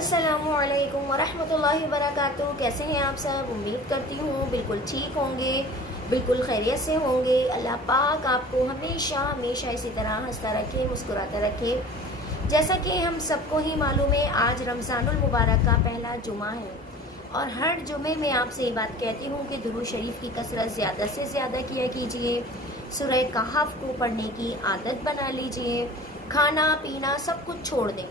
अस्सलामु अलैकुम वरहमतुल्लाहि वबरकातुहू। कैसे हैं आप सब? उम्मीद करती हूँ बिल्कुल ठीक होंगे, बिल्कुल खैरियत से होंगे। अल्लाह पाक आपको हमेशा हमेशा इसी तरह हंसता रखे, मुस्कुराता रखे। जैसा कि हम सबको ही मालूम है, आज रमज़ानुल मुबारक का पहला जुमा है और हर जुमे में आपसे ये बात कहती हूँ कि दुरूद शरीफ की कसरत ज़्यादा से ज़्यादा किया कीजिए। सूरह कहफ को पढ़ने की आदत बना लीजिए। खाना पीना सब कुछ छोड़ दें,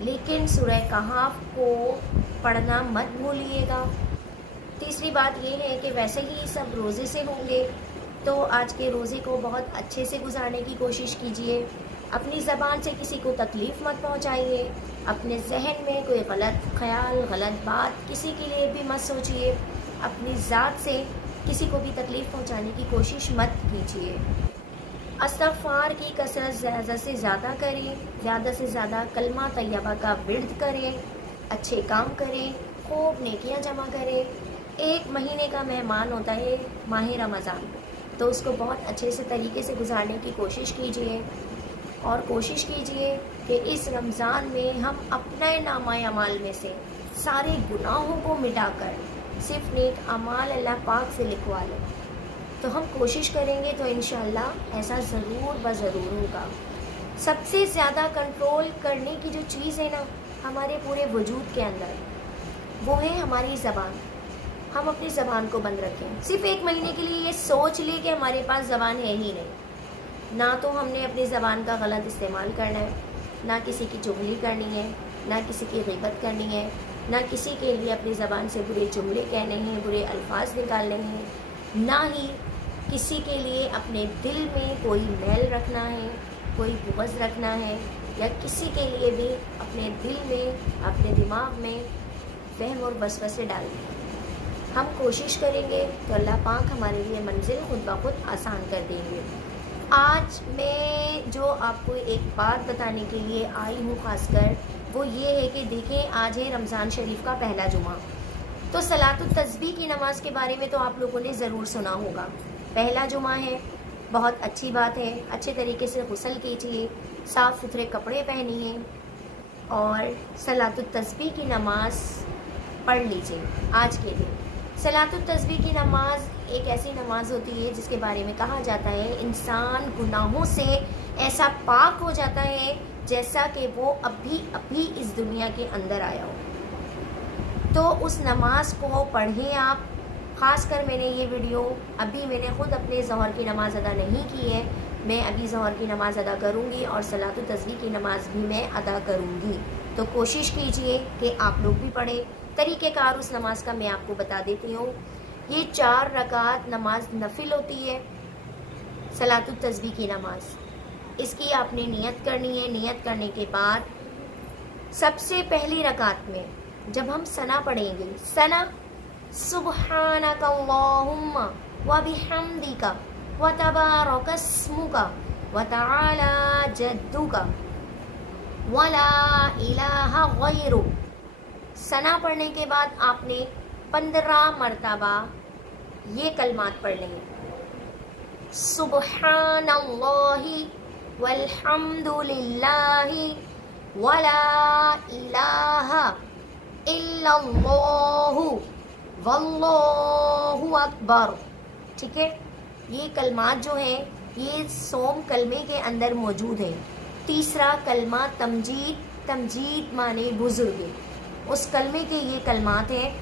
लेकिन सूरह कहफ को पढ़ना मत भूलिएगा। तीसरी बात ये है कि वैसे ही सब रोज़े से होंगे तो आज के रोज़े को बहुत अच्छे से गुजारने की कोशिश कीजिए। अपनी ज़बान से किसी को तकलीफ़ मत पहुंचाइए। अपने जहन में कोई गलत ख्याल, गलत बात किसी के लिए भी मत सोचिए। अपनी ज़ात से किसी को भी तकलीफ़ पहुंचाने की कोशिश मत कीजिए। इस्तग़फ़ार की कसरत ज़्यादा से ज़्यादा करें, ज़्यादा से ज़्यादा कलमा तैयबा का विर्द करें, अच्छे काम करें, खूब नेकियां जमा करें। एक महीने का मेहमान होता है माह रमज़ान, तो उसको बहुत अच्छे से तरीके से गुजारने की कोशिश कीजिए और कोशिश कीजिए कि इस रमज़ान में हम अपने नामाए अमाल में से सारे गुनाहों को मिटाकर सिर्फ नेक अमाल अल्लाह पाक से लिखवा लें। तो हम कोशिश करेंगे तो इंशाअल्लाह ऐसा ज़रूर ब ज़रूर होगा। सबसे ज़्यादा कंट्रोल करने की जो चीज़ है ना हमारे पूरे वजूद के अंदर, वो है हमारी ज़बान। हम अपनी ज़बान को बंद रखें। सिर्फ एक महीने के लिए ये सोच लें कि हमारे पास ज़बान है ही नहीं। ना तो हमने अपनी ज़बान का गलत इस्तेमाल करना है, ना किसी की चुगली करनी है, ना किसी की ग़ीबत करनी है, ना किसी के लिए अपनी ज़बान से बुरे जुमले कहने हैं, बुरे अल्फाज निकालने हैं, ना ही किसी के लिए अपने दिल में कोई मैल रखना है, कोई बुग़्ज़ रखना है, या किसी के लिए भी अपने दिल में, अपने दिमाग में वहम और वसवसे डालने हैं। हम कोशिश करेंगे तो अल्लाह पाक हमारे लिए मंजिल खुद ब खुद आसान कर देंगे। आज मैं जो आपको एक बात बताने के लिए आई हूँ ख़ासकर, वो ये है कि देखें, आज है रमज़ान शरीफ का पहला जुमा। तो सलातुत तस्बीह की नमाज़ के बारे में तो आप लोगों ने ज़रूर सुना होगा। पहला जुमा है, बहुत अच्छी बात है। अच्छे तरीके से गुस्ल कीजिए, साफ़ सुथरे कपड़े पहनिए और सलातुत तस्बीह की नमाज़ पढ़ लीजिए। आज के दिन सलातुत तस्बीह की नमाज़ एक ऐसी नमाज़ होती है जिसके बारे में कहा जाता है इंसान गुनाहों से ऐसा पाक हो जाता है जैसा कि वो अभी अभी इस दुनिया के अंदर आया हो। तो उस नमाज को पढ़ें आप। ख़ासकर मैंने ये वीडियो अभी मैंने ख़ुद अपने ज़ोहर की नमाज़ अदा नहीं की है। मैं अभी ज़ोहर की नमाज़ अदा करूँगी और सलातुत तस्बीह की नमाज़ भी मैं अदा करूँगी। तो कोशिश कीजिए कि आप लोग भी पढ़ें। तरीक़ेकार उस नमाज का मैं आपको बता देती हूँ। ये 4 रकात नमाज नफिल होती है, सलातुत तस्बीह की नमाज। इसकी आपने नियत करनी है। नियत करने के बाद सबसे पहली रकात में जब हम सना पढ़ेंगे, सना सुब्हानक अल्लाहुम्मा व बिहम्दिका व तबारक अस्मुका व तआला जद्दुका व ला इलाहा गैरुक। सना पढ़ने के बाद आपने 15 मरतबा ये कलमात पढ़ने हैं। सुब्हानल्लाहि वल्हम्दुलिल्लाहि वला इलाहा इल्लल्लाहु वल्लाहु अकबर। ठीक है, ये कलमात जो हैं ये सोम कलमे के अंदर मौजूद हैं। तीसरा कलमा तमजीद, तमजीद माने बुजुर्ग, उस कलमे के ये कलमात हैं।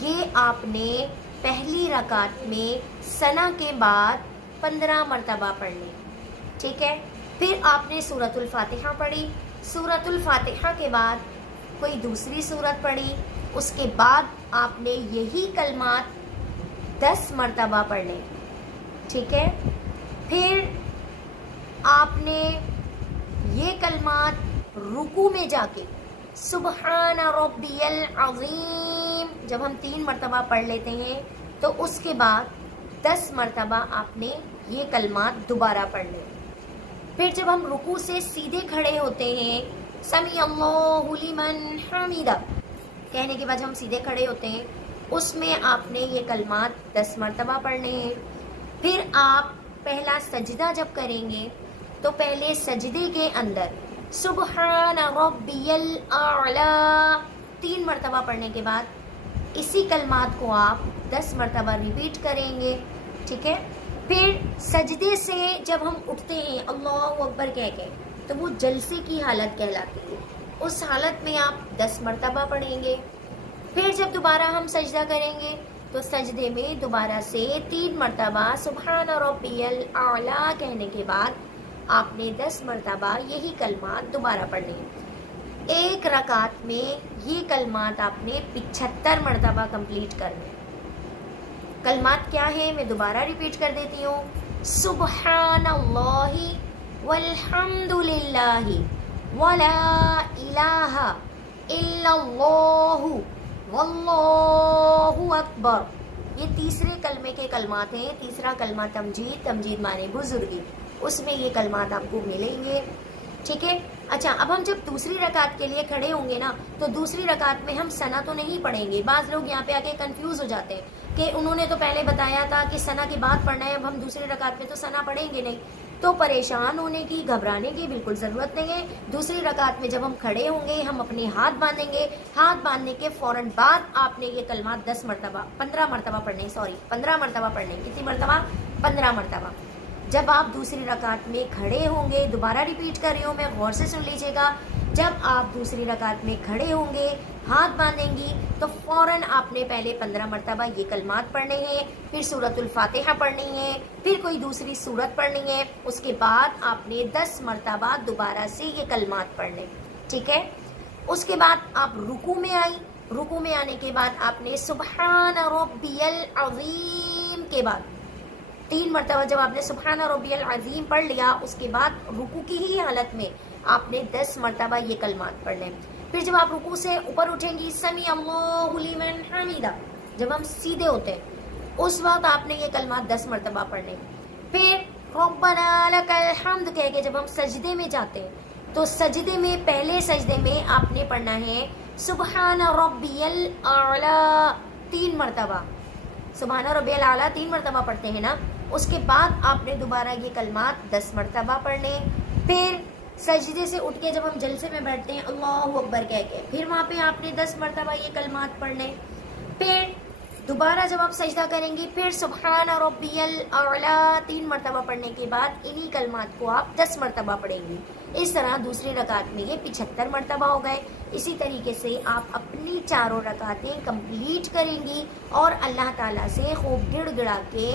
ये आपने पहली रकात में सना के बाद 15 मरतबा पढ़ने। ठीक है, फिर आपने सूरतुल फातिहा पढ़ी। सूरतुल फातिहा के बाद कोई दूसरी सूरत पढ़ी। उसके बाद आपने यही कलमात 10 मरतबा पढ़ने। ठीक है, फिर आपने ये कलमात रुकू में जाके सुबहान रब्बियल अज़ीम जब हम 3 मरतबा पढ़ लेते हैं तो उसके बाद 10 मरतबा आपने ये कलमात दोबारा पढ़ लें। फिर जब हम रुकू से सीधे खड़े होते हैं, समी अल्लाहु लिमन हमीदा कहने के बाद जब हम सीधे खड़े होते हैं, उसमें आपने ये कलमात 10 मरतबा पढ़ने हैं। फिर आप पहला सजदा जब करेंगे तो पहले सजदे के अंदर सुबहान रब्बियल आला 3 मरतबा पढ़ने के बाद इसी कलमात को आप 10 मरतबा रिपीट करेंगे, ठीक है। फिर सजदे से जब हम उठते हैं अल्लाहु अकबर कह के, तो वो जलसे की हालत कहलाती है। उस हालत में आप 10 मरतबा पढ़ेंगे। फिर जब दोबारा हम सजदा करेंगे तो सजदे में दोबारा से 3 मरतबा सुभान रब्बियल आला कहने के बाद आपने 10 मरतबा यही कलमात दोबारा पढ़ने हैं। एक रकात में ये कलमात आपने 75 मरतबा कंप्लीट करने। कलमात क्या है मैं दोबारा रिपीट कर देती हूँ। सुब्हानल्लाहि वल्हम्दुलिल्लाहि वला इलाहा इल्लल्लाहु वल्लाहु अकबर। ये तीसरे कलमे के कलमात हैं। तीसरा कलमा तमजीद, तमजीद माने बुजुर्गी, उसमें ये कलमात आपको मिलेंगे, ठीक है। अच्छा, अब हम जब दूसरी रकात के लिए खड़े होंगे ना, तो दूसरी रकात में हम सना तो नहीं पढ़ेंगे। बाज लोग यहाँ पे आके कंफ्यूज हो जाते हैं कि उन्होंने तो पहले बताया था कि सना के बाद पढ़ना है, अब हम दूसरी रकात में तो सना पढ़ेंगे नहीं। तो परेशान होने की, घबराने की बिल्कुल ज़रूरत नहीं है। दूसरी रकात में जब हम खड़े होंगे हम अपने हाथ बांधेंगे। हाथ बांधने के फ़ौरन बाद आपने ये कलमात 10 मरतबा 15 मरतबा पढ़ने, 15 मरतबा पढ़ने। कितनी मरतबा? 15 मरतबा। जब आप दूसरी रकात में खड़े होंगे, दोबारा रिपीट कर रही हूँ मैं, गौर से सुन लीजिएगा। जब आप दूसरी रकात में खड़े होंगे, हाथ बांधेंगी, तो फ़ौरन आपने पहले 15 मरतबा ये कलमात पढ़ने हैं, फिर सूरतुल फातिहा पढ़नी है, फिर कोई दूसरी सूरत पढ़नी है, उसके बाद आपने 10 मरतबा दोबारा से ये कलमात पढ़ने, ठीक है। उसके बाद आप रुकू में आई। रुकू में आने के बाद आपने सुब्हान रब्बियल अज़ीम के बाद 3 मरतबा जब आपने सुब्हान रब्बियल अज़ीम पढ़ लिया, उसके बाद रुकू की ही हालत में आपने 10 मरतबा ये कलमात पढ़ने। फिर जब आप रुकू से ऊपर उठेंगी, समी अल्लाहु लिमन हमीदा, जब हम सीधे होते हैं उस वक्त आपने ये कलमात 10 मरतबा पढ़ने। फिर रब्बना लकल हम्द कह के जब हम सजदे में जाते हैं, तो सजदे में पहले सजदे में आपने पढ़ना है सुब्हान रब्बियल आला 3 मरतबा। सुब्हान रब्बियल आला 3 मरतबा पढ़ते हैं ना, उसके बाद आपने दोबारा ये कलमात 10 मरतबा पढ़ने। फिर सजदे से उठ के जब हम जलसे में बैठते हैं अल्लाहु अकबर कह के, फिर वहाँ पे आपने 10 मरतबा ये कलमात पढ़ने। फिर दोबारा जब आप सजदा करेंगे, फिर सुब्हान रब्बियल आला 3 मरतबा पढ़ने के बाद इन्हीं कलमात को आप 10 मरतबा पढ़ेंगी। इस तरह दूसरी रकात में ये 75 मरतबा हो गए। इसी तरीके से आप अपनी चारों रकातें कंप्लीट करेंगी और अल्लाह ताला से खूब गिड़गिड़ा के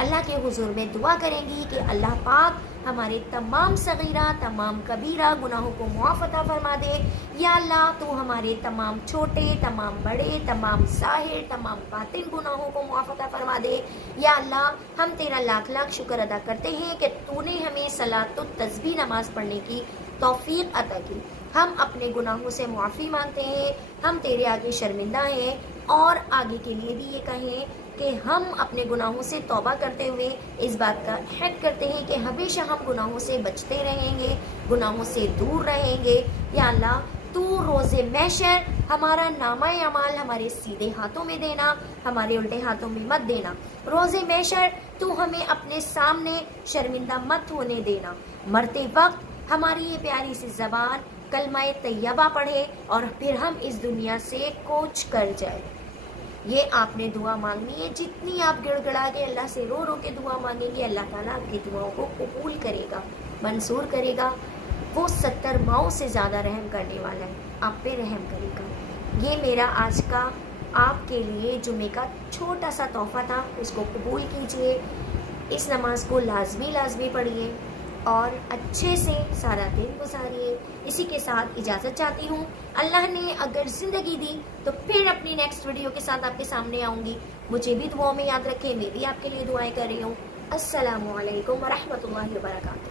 अल्लाह के हुजूर में दुआ करेंगी कि अल्लाह पाक हमारे तमाम सगीरा तमाम कबीरा गुनाहों को मुआफ़ अता फरमा दे। या अल्लाह तो हमारे तमाम छोटे तमाम बड़े तमाम ज़ाहिर तमाम बातिन गुनाहों को मुआफ़ अता फरमा दे। या अल्लाह हम तेरा लाख लाख शुक्र अदा करते हैं कि तूने हमें सलातो तस्बीह नमाज पढ़ने की तौफीक अता की। हम अपने गुनाहों से मुआफ़ी मांगते हैं, हम तेरे आगे शर्मिंदा हैं और आगे के लिए भी ये कहें कि हम अपने गुनाहों से तौबा करते हुए इस बात का अहद करते हैं कि हमेशा हम गुनाहों से बचते रहेंगे, गुनाहों से दूर रहेंगे। या अल्लाह तू रोज़े महशर हमारा नामा-ए अमाल हमारे सीधे हाथों में देना, हमारे उल्टे हाथों में मत देना। रोज़े महशर तू हमें अपने सामने शर्मिंदा मत होने देना। मरते वक्त हमारी ये प्यारी सी ज़बान कलमा-ए तैयबा पढ़े और फिर हम इस दुनिया से कूच कर जाए। ये आपने दुआ मांगनी है। जितनी आप गिड़गिड़ा के अल्लाह से रो रो के दुआ मांगेंगे, अल्लाह ताला आपकी दुआओं को कबूल करेगा, मंसूर करेगा। वो 70 माओं से ज़्यादा रहम करने वाला है, आप पे रहम करेगा। ये मेरा आज का आपके लिए जुमे का छोटा सा तोहफ़ा था, उसको कबूल कीजिए। इस नमाज को लाजमी पढ़िए और अच्छे से सारा दिन गुजारिए। इसी के साथ इजाज़त चाहती हूँ। अल्लाह ने अगर ज़िंदगी दी तो फिर अपनी नेक्स्ट वीडियो के साथ आपके सामने आऊँगी। मुझे भी दुआओं में याद रखें, मैं भी आपके लिए दुआएं कर रही हूँ। अस्सलामु अलैकुम वरहमतुल्लाहि वबरकातुहू।